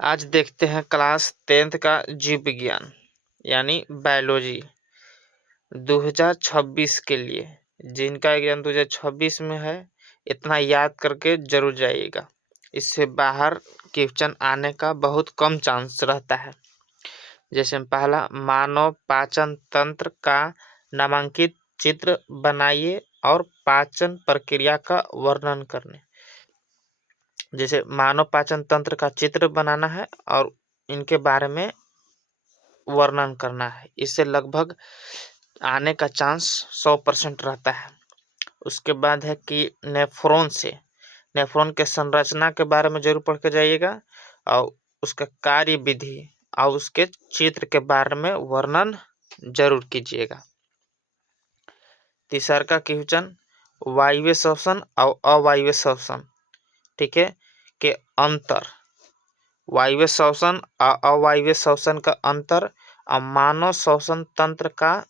आज देखते हैं क्लास 10th का जीव विज्ञान यानी बायोलॉजी 2026 के लिए। जिनका एग्जाम 2026 में है, इतना याद करके जरूर जाइएगा। इससे बाहर क्वेश्चन आने का बहुत कम चांस रहता है। जैसे पहला, मानव पाचन तंत्र का नामांकित चित्र बनाइए और पाचन प्रक्रिया का वर्णन करने। जैसे मानव पाचन तंत्र का चित्र बनाना है और इनके बारे में वर्णन करना है। इससे लगभग आने का चांस 100% रहता है। उसके बाद है कि नेफ्रॉन के संरचना के बारे में जरूर पढ़ के जाइएगा और उसका कार्य विधि और उसके चित्र के बारे में वर्णन जरूर कीजिएगा। तीसरा का क्वेश्चन, वायवीय श्वसन और अवायवीय श्वसन, ठीक है, के अंतर, वायवीय श्वसन और अवायवीय श्वसन का अंतर और मानव श्वसन तंत्र का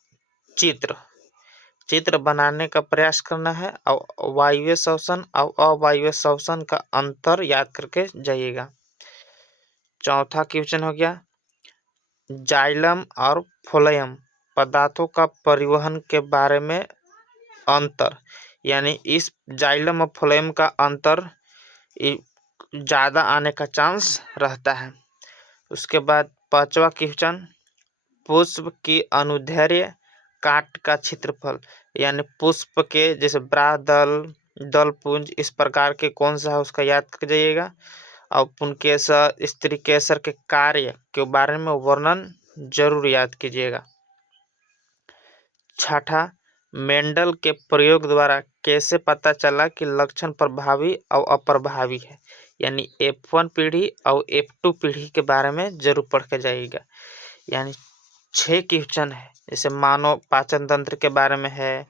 चित्र बनाने का प्रयास करना है और वायवीय श्वसन और अवायवीय श्वसन का अंतर याद करके जाइएगा। चौथा क्वेश्चन हो गया, जाइलम और फ्लोएम पदार्थों का परिवहन के बारे में अंतर, यानी इस जाइलम और फ्लोएम का अंतर ज़्यादा आने का चांस रहता है। उसके बाद पांचवा क्वेश्चन, पुष्प की अनुदैर्ध्य काट का क्षेत्रफल, यानी पुष्प के जैसे ब्रादल, दलपुंज, इस प्रकार के कौन सा है उसका याद कर जाइएगा। और पुंकेसर, स्त्रीकेसर के कार्य के बारे में वर्णन जरूर याद कीजिएगा। छठा, मेंडल के प्रयोग द्वारा कैसे पता चला कि लक्षण प्रभावी और अप्रभावी है, यानी F1 पीढ़ी और F2 पीढ़ी के बारे में जरूर पढ़ के जाइएगा। यानी 6 क्वेश्चन है। जैसे मानव पाचन तंत्र के बारे में है,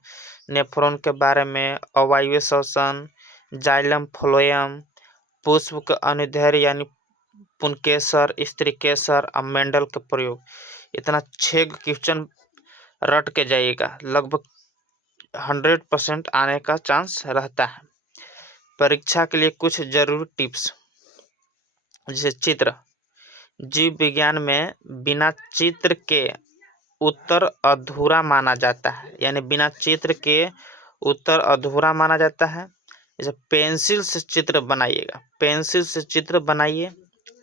नेफ्रॉन के बारे में, अवायवीय श्वसन, जाइलम फ्लोएम, पुष्प का अनुदैर्ध्य यानी पुंकेसर, स्त्रीकेसर और मेंडल का प्रयोग। इतना 6 क्वेश्चन रट के जाइएगा, लगभग 100% आने का चांस रहता है। परीक्षा के लिए कुछ जरूरी टिप्स, जैसे चित्र, जीव विज्ञान में बिना चित्र के उत्तर अधूरा माना जाता है, यानी बिना चित्र के उत्तर अधूरा माना जाता है। जैसे पेंसिल से चित्र बनाइएगा, पेंसिल से चित्र बनाइए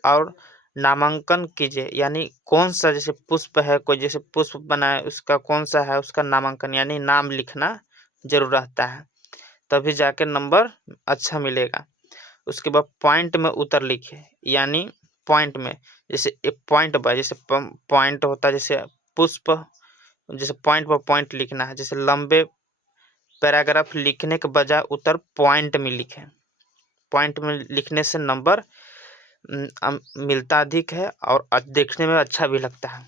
और नामांकन कीजिए, यानी कौन सा, जैसे पुष्प है, कोई जैसे पुष्प बनाए उसका कौन सा है उसका नामांकन यानी नाम लिखना जरूर रहता है, तभी जाके नंबर अच्छा मिलेगा। उसके बाद पॉइंट में उत्तर लिखिए, यानी पॉइंट में, जैसे एक पॉइंट बाय, जैसे पॉइंट होता है, जैसे पुष्प, जैसे पॉइंट पर पॉइंट लिखना है। जैसे लंबे पैराग्राफ लिखने के बजाय उत्तर पॉइंट में लिखें, पॉइंट में लिखने से नंबर मिलता अधिक है और देखने में अच्छा भी लगता है।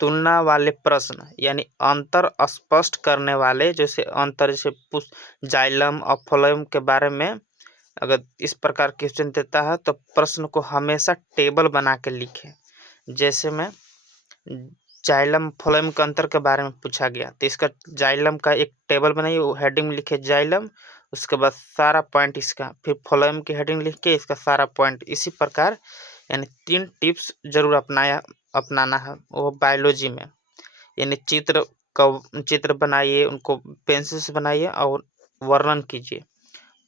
तुलना वाले प्रश्न, यानी अंतर स्पष्ट करने वाले, जैसे अंतर, जैसे जाइलम और फ्लोएम के बारे में अगर इस प्रकार क्वेश्चन देता है तो प्रश्न को हमेशा टेबल बना के लिखें। जैसे में जाइलम फ्लोएम के अंतर के बारे में पूछा गया तो इसका जाइलम का एक टेबल बनाइए, वो हेडिंग में लिखे जाइलम, उसके बाद सारा पॉइंट इसका, फिर फ्लोएम की हेडिंग लिख के इसका सारा पॉइंट। इसी प्रकार यानी 3 टिप्स जरूर अपनाना है वो बायोलॉजी में, यानी चित्र बनाइए, उनको पेंसिल से बनाइए और वर्णन कीजिए,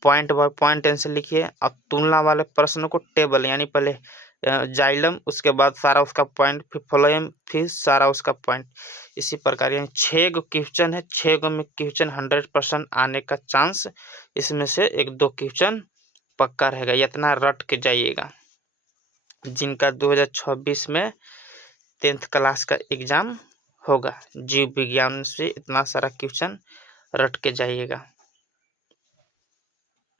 पॉइंट बाय पॉइंट आंसर लिखिए और तुलना वाले प्रश्नों को टेबल, यानी पहले जाइलम, उसके बाद सारा उसका पॉइंट, फिर फ्लोएम, फिर सारा उसका पॉइंट। इसी प्रकार यानी 6 क्वेश्चन है, 6 में क्वेश्चन 100% आने का चांस, इसमें से 1-2 क्वेश्चन पक्का रहेगा। इतना रट के जाइएगा। जिनका 2026 में 10th क्लास का एग्जाम होगा, जीव विज्ञान से इतना सारा क्वेश्चन रट के जाइएगा।